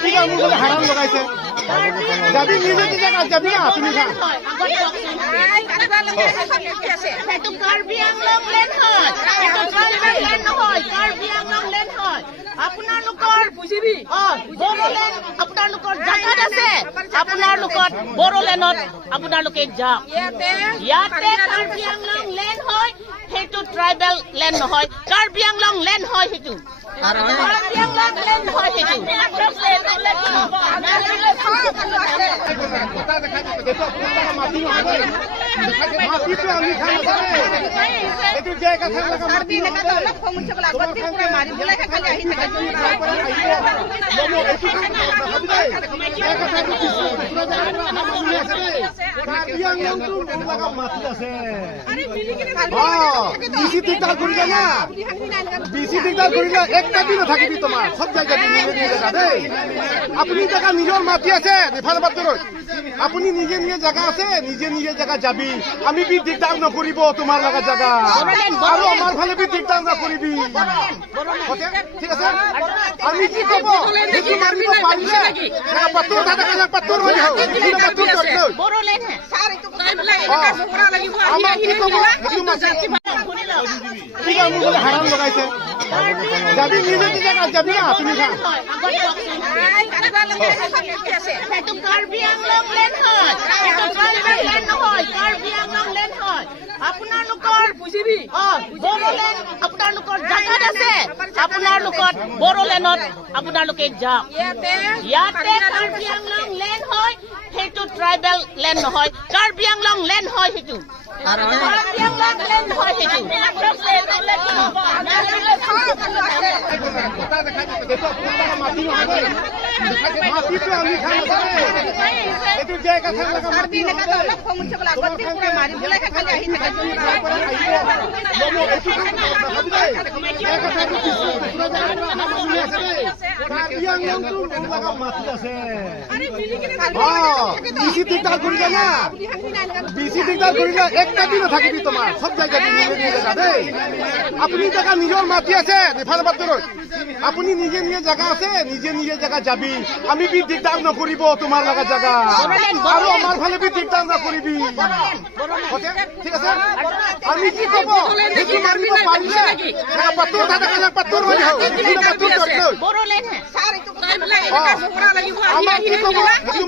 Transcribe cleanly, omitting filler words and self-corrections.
ঠিক আছে মোক হারাম লগাইছে যাবি নিজে নিজে কাজ যাবি না তুমি খা সেইটো কাৰ্বি আংলং লেন হয় সেইটো ট্ৰাইবেল লেন নহয় কাৰ্বি আংলং লেন হয় আপোনালোকৰ বুজিবি বড়োলেণ্ড আপোনালোকৰ জাগাত আছে আপোনালোকৰ বড়োলেণ্ডত আপোনালোকে যাওক ইয়াতে কাৰ্বি আংলং লেন হয় সেইটো ট্ৰাইবেল লেন নহয় কাৰ্বি আংলং লেন হয় সেইটো কাৰ্বি আংলং লেন হয় সেইটো এইটো যে কথা মাতি আছে বেশি দিকদার করিলে না বেশি দিকদার করিলে একটা দিনও থাকিবি তোমার সব জায়গায় নিজে নিজে জায়গা দেই আপনি জায়গা নিজের মাটি আছে রেফার বাদর আপনি নিজে নিজে জায়গা আছে নিজে নিজে জায়গা যাবি আমি বি দিকদার নকরিব তোমার লাগা জায়গা আর আমার ফালে বি দিকদার না করিবি ঠিক আছে আমি কি কব কিছু মারিব পারলে না পাত্তর দাদা কাজ পাত্তর হই হোক কি পাত্তর করলো বড়োলেণ্ড স্যার একটু ঝগড়া লাগিব আমার কি কব কিছু জাতি ঠিক আছে মোক হারাম লগাইছে যাবি নিজে নিজে কাজ যাবি না তুমি খা সেইটো কাৰ্বি আংলং লেন হয় সেইটো ট্ৰাইবেল লেন নহয় কাৰ্বি আংলং লেন হয় আপোনালোকৰ বুজিবি বড়োলেণ্ড আপোনালোকৰ জাগাত আছে আপোনালোকৰ বড়োলেণ্ডত আপোনালোকে যাওক ইয়াতে কাৰ্বি আংলং লেন হয় সেইটো ট্ৰাইবেল লেন নহয় কাৰ্বি আংলং লেন হয় সেইটো কাৰ্বি আংলং লেন হয় সেইটো এইটো যে কথা মাতি আছে বেশি দিকদার করিলে না বেশি দিকদার করিলে একটা দিনও থাকিবি তোমার সব জায়গায় নিজে নিজে জায়গা দেই আপনি জায়গা নিজের মাটি আছে রেফার বাদর আপনি নিজে নিজে জায়গা আছে নিজে নিজে জায়গা যাবি আমি বি দিকদার নকরিব তোমার লাগা জায়গা আর আমার ফালে বি দিকদার না করিবি ঠিক আছে আমি কি কব কিছু মারিব পারলে না পাত্তর দাদা কাজ পাত্তর হই হোক কি পাত্তর করলো বড়োলেণ্ড স্যার একটু আমার কি কব কিছু